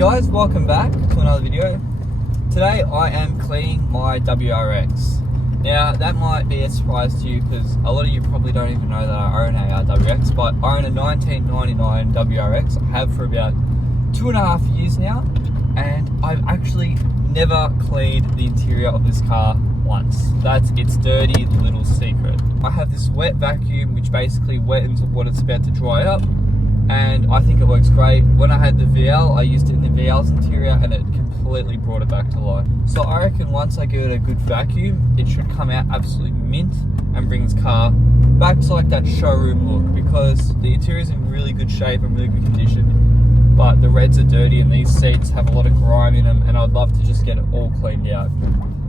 Hey guys, welcome back to another video. Today I am cleaning my WRX. Now that might be a surprise to you because a lot of you probably don't even know that I own a WRX, but I own a 1999 WRX. I have for about 2.5 years now, and I've actually never cleaned the interior of this car once. That's its dirty little secret. I have this wet vacuum which basically wettens what it's about to dry up, and I think it works great. When I had the VL, I used it in the VL's interior and it completely brought it back to life. So I reckon once I give it a good vacuum, it should come out absolutely mint and bring this car back to like that showroom look, because the interior is in really good shape and really good condition, but the reds are dirty and these seats have a lot of grime in them, and I'd love to just get it all cleaned out.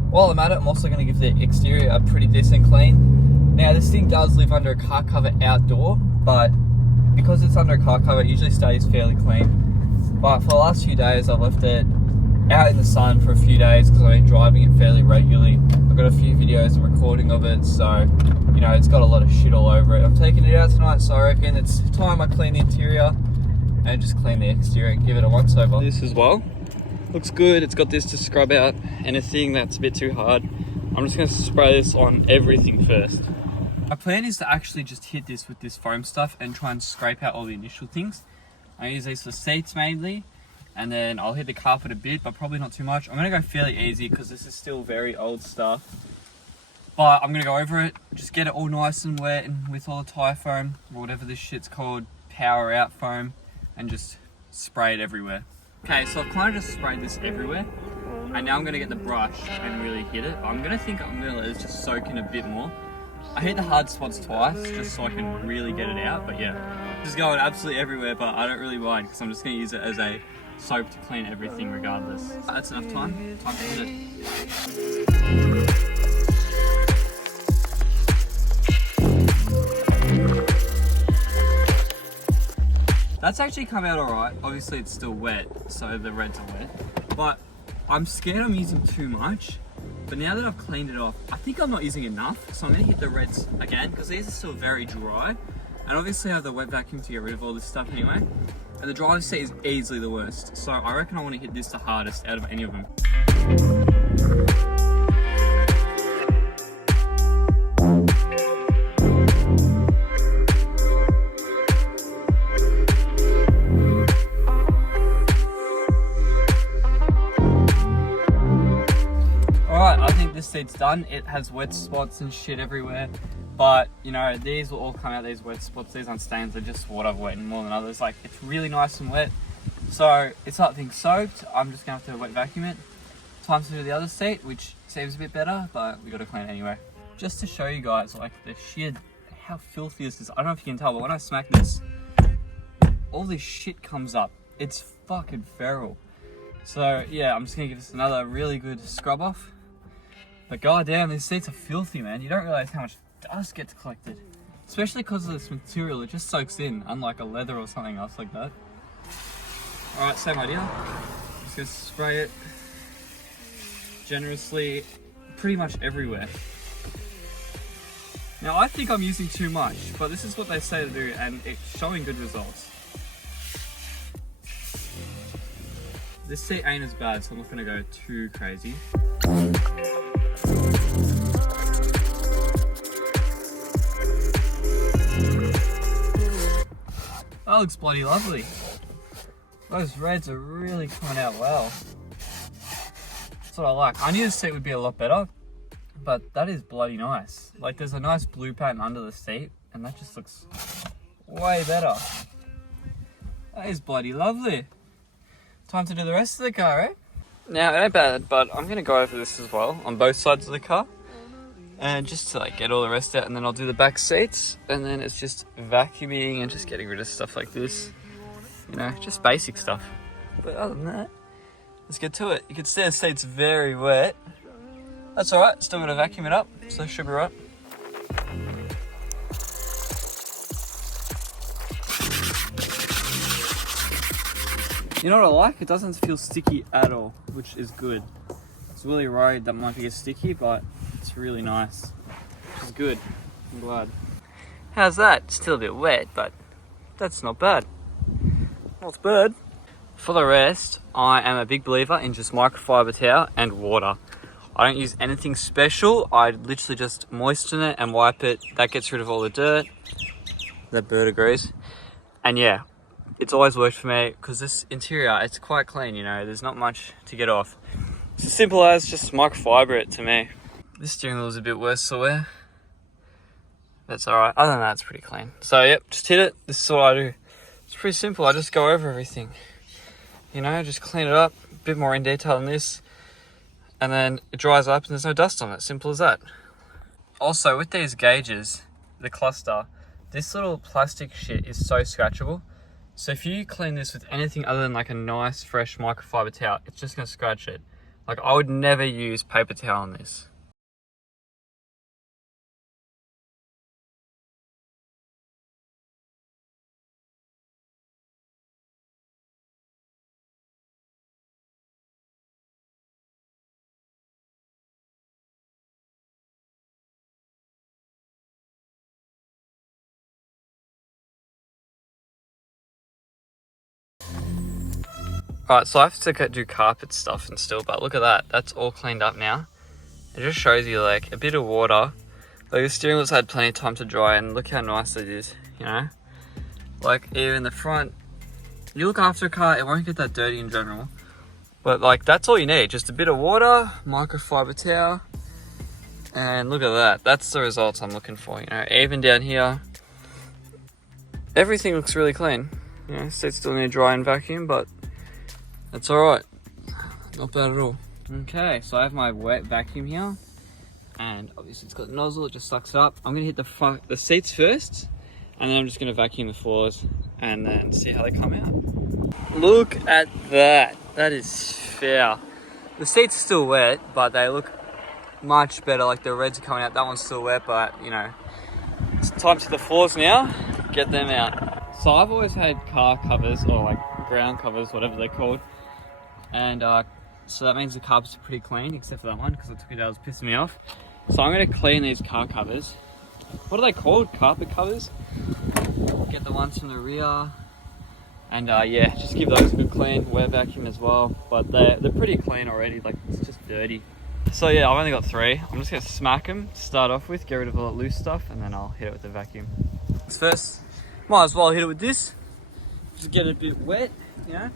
While I'm at it, I'm also going to give the exterior a pretty decent clean. Now this thing does live under a car cover outdoor, but because it's under a car cover, it usually stays fairly clean. But for the last few days, I've left it out in the sun for a few days because I've been driving it fairly regularly. I've got a few videos and recording of it, so you know, it's got a lot of shit all over it. I'm taking it out tonight, so I reckon it's time I clean the interior and just clean the exterior and give it a once over. This as well looks good. It's got this to scrub out anything that's a bit too hard. I'm just going to spray this on everything first. My plan is to actually just hit this with this foam stuff and try and scrape out all the initial things. I use these for seats mainly, and then I'll hit the carpet a bit, but probably not too much. I'm going to go fairly easy because this is still very old stuff. But I'm going to go over it, just get it all nice and wet and with all the tire foam, or whatever this shit's called, power out foam, and just spray it everywhere. Okay, so I've kind of just sprayed this everywhere, and now I'm going to get the brush and really hit it. I'm going to let it just soak in a bit more. I hit the hard spots twice just so I can really get it out, but yeah, just going absolutely everywhere, but I don't really mind because I'm just going to use it as a soap to clean everything regardless. That's enough time to hit it. That's actually come out alright. Obviously it's still wet, so the reds are wet, but I'm scared I'm using too much. But now that I've cleaned it off, I think I'm not using enough, so I'm going to hit the reds again because these are still very dry, and obviously I have the wet vacuum to get rid of all this stuff anyway, and the driver's seat is easily the worst, so I reckon I want to hit this the hardest out of any of them. This seat's done. It has wet spots and shit everywhere, but you know, these will all come out, these wet spots. These aren't stains, they're just what I've wetted more than others. Like, it's really nice and wet, so it's not being soaked. I'm just gonna have to wet vacuum it. Time to do the other seat, which seems a bit better, but we gotta clean it anyway. Just to show you guys like the sheer how filthy this is. I don't know if you can tell, but when I smack this, all this shit comes up. It's fucking feral. So yeah, I'm just gonna give this another really good scrub off. But goddamn, these seats are filthy, man. You don't realize how much dust gets collected. Especially because of this material, it just soaks in, unlike a leather or something else like that. Alright, same idea. Just gonna spray it generously, pretty much everywhere. Now, I think I'm using too much, but this is what they say to do, and it's showing good results. This seat ain't as bad, so I'm not gonna go too crazy. That looks bloody lovely. Those reds are really coming out well. That's what I like. I knew this seat would be a lot better, but that is bloody nice. Like, there's a nice blue pattern under the seat, and that just looks way better. That is bloody lovely. Time to do the rest of the car, eh? Now, it ain't bad, but I'm going to go over this as well on both sides of the car, and just to like get all the rest out, and then I'll do the back seats, and then it's just vacuuming and just getting rid of stuff like this, you know, just basic stuff. But other than that, let's get to it. You can see the seat's very wet. That's alright, still going to vacuum it up, so it should be right. You know what I like? It doesn't feel sticky at all, which is good. I was really worried that might get sticky, but it's really nice, which is good. I'm glad. How's that? Still a bit wet, but that's not bad. Not bad. For the rest, I am a big believer in just microfiber towel and water. I don't use anything special. I literally just moisten it and wipe it. That gets rid of all the dirt. That bird agrees. And yeah, it's always worked for me because this interior, it's quite clean, you know, there's not much to get off. It's as simple as just microfiber it to me. This steering wheel is a bit worse to wear. That's alright. Other than that, it's pretty clean. So yep, just hit it. This is what I do. It's pretty simple. I just go over everything. You know, just clean it up. A bit more in detail than this. And then it dries up and there's no dust on it. Simple as that. Also, with these gauges, the cluster, this little plastic shit is so scratchable. So if you clean this with anything other than like a nice fresh microfiber towel, it's just gonna scratch it. Like I would never use paper towel on this. Alright, so I have to do carpet stuff and still, but look at that. That's all cleaned up now. It just shows you like a bit of water. Like the steering wheel's had plenty of time to dry and look how nice it is, you know? Like even the front, you look after a car, it won't get that dirty in general. But like that's all you need, just a bit of water, microfiber towel, and look at that. That's the results I'm looking for, you know? Even down here, everything looks really clean. You know, seats still need to dry and vacuum, but that's alright. Not bad at all. Okay, so I have my wet vacuum here. And obviously it's got the nozzle, it just sucks it up. I'm gonna hit the seats first, and then I'm just gonna vacuum the floors and then see how they come out. Look at that. That is fair. The seats are still wet, but they look much better. Like the reds are coming out. That one's still wet, but you know, it's time to the floors now. Get them out. So I've always had car covers or like ground covers, whatever they're called. And so that means the carpets are pretty clean, except for that one, because I took it out, it was pissing me off. So I'm going to clean these car covers. What are they called? Carpet covers? Get the ones from the rear. And yeah, just give those a good clean, wet vacuum as well. But they're pretty clean already, like it's just dirty. So yeah, I've only got 3. I'm just going to smack them to start off with, get rid of all that loose stuff, and then I'll hit it with the vacuum. First, might as well hit it with this. Just get it a bit wet, you know.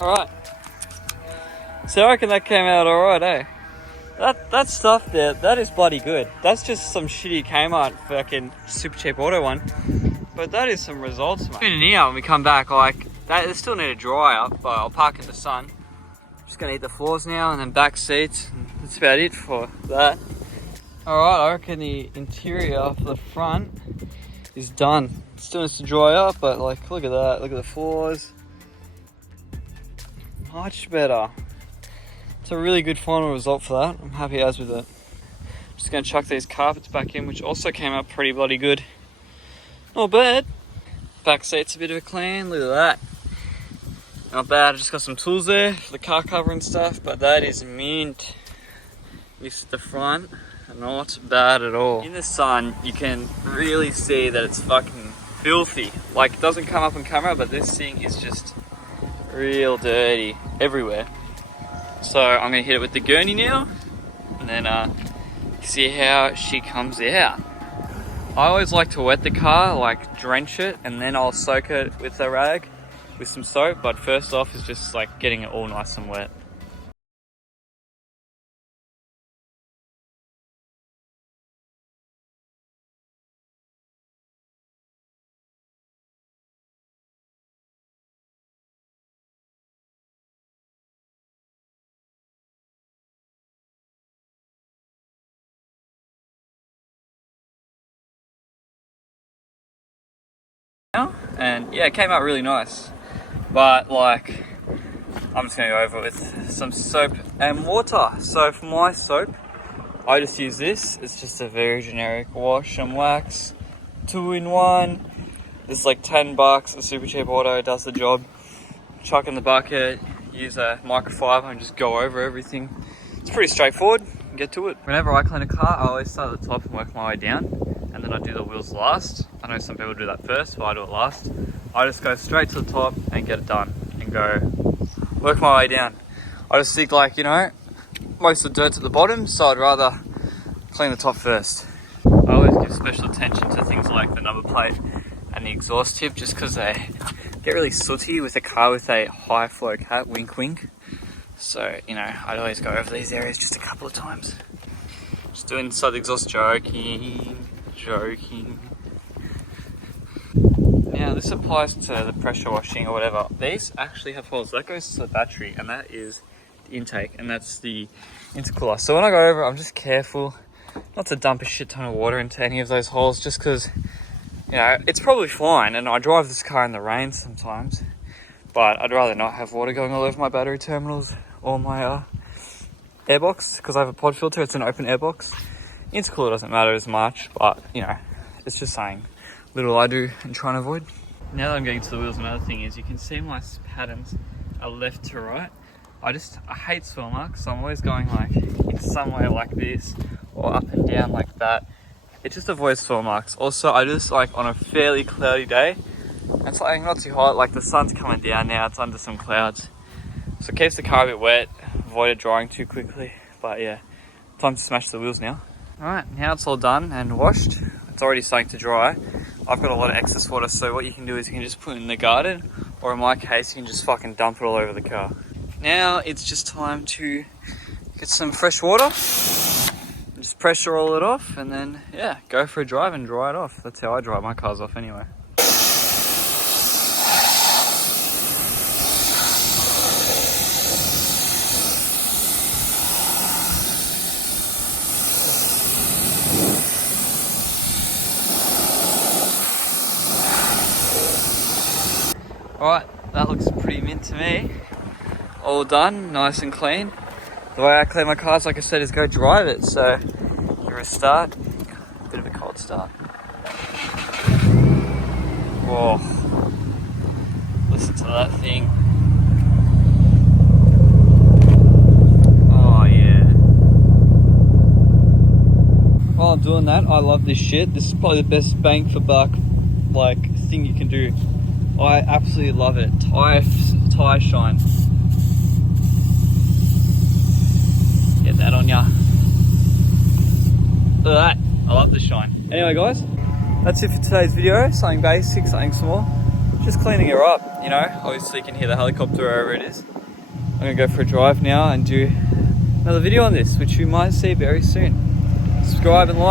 Alright, so I reckon that came out alright, eh? That stuff there, that is bloody good. That's just some shitty Kmart fucking super cheap auto one. But that is some results, mate. In here, when we come back, like, they still need to dry up, but I'll park in the sun. Just gonna eat the floors now, and then back seats. That's about it for that. Alright, I reckon the interior for the front is done. It still needs to dry up, but like, look at that. Look at the floors. Much better. It's a really good final result for that. I'm happy as with it. Just gonna chuck these carpets back in, which also came out pretty bloody good. Not bad. Back seat's a bit of a clean, look at that. Not bad, I just got some tools there for the car cover and stuff, but that is mint. This is the front, not bad at all. In the sun, you can really see that it's fucking filthy. Like, it doesn't come up on camera, but this thing is just real dirty everywhere. So I'm gonna hit it with the gurney now, and then see how she comes out. I always like to wet the car, like drench it, and then I'll soak it with a rag with some soap, but first off is just like getting it all nice and wet. And yeah, it came out really nice, but like I'm just gonna go over it with some soap and water. So for my soap, I just use this. It's just a very generic wash and wax 2-in-1. It's like $10. The super cheap auto does the job. Chuck in the bucket, use a microfiber and just go over everything. It's pretty straightforward, get to it. Whenever I clean a car, I always start at the top and work my way down, and then I do the wheels last. I know some people do that first, but I do it last. I just go straight to the top and get it done and go work my way down. I just think, like, you know, most of the dirt's at the bottom, so I'd rather clean the top first. I always give special attention to things like the number plate and the exhaust tip, just because they get really sooty with a car with a high flow cat, wink wink. So, you know, I'd always go over these areas just a couple of times. Just doing inside the exhaust, joking. Now this applies to the pressure washing or whatever. These actually have holes. That goes to the battery, and that is the intake, and that's the intercooler. So when I go over, I'm just careful not to dump a shit ton of water into any of those holes, just because, you know, it's probably fine, and I drive this car in the rain sometimes, but I'd rather not have water going all over my battery terminals or my airbox, because I have a pod filter. It's an open airbox. Intercooler doesn't matter as much, but, you know, it's just saying little I do and try and avoid. Now that I'm getting to the wheels, another thing is you can see my patterns are left to right. I hate swirl marks, so I'm always going like in somewhere like this or up and down like that. It just avoids swirl marks. Also, I just like on a fairly cloudy day, it's like not too hot, like the sun's coming down now, it's under some clouds. So it keeps the car a bit wet, avoid it drying too quickly. But yeah, time to smash the wheels now. Alright, now it's all done and washed. It's already starting to dry. I've got a lot of excess water, so what you can do is you can just put it in the garden, or in my case, you can just fucking dump it all over the car. Now it's just time to get some fresh water, and just pressure roll it off, and then, yeah, go for a drive and dry it off. That's how I dry my cars off anyway. Alright, that looks pretty mint to me. All done, nice and clean. The way I clean my cars, like I said, is go drive it. So, give it a start. Bit of a cold start. Whoa. Listen to that thing. Oh yeah. While I'm doing that, I love this shit. This is probably the best bang for buck, like, thing you can do. I absolutely love it. Tire shine. Get that on ya. Look at that. I love the shine. Anyway, guys, that's it for today's video. Something basic, something small. Just cleaning her up, you know. Obviously, you can hear the helicopter wherever it is. I'm gonna go for a drive now and do another video on this, which you might see very soon. Subscribe and like.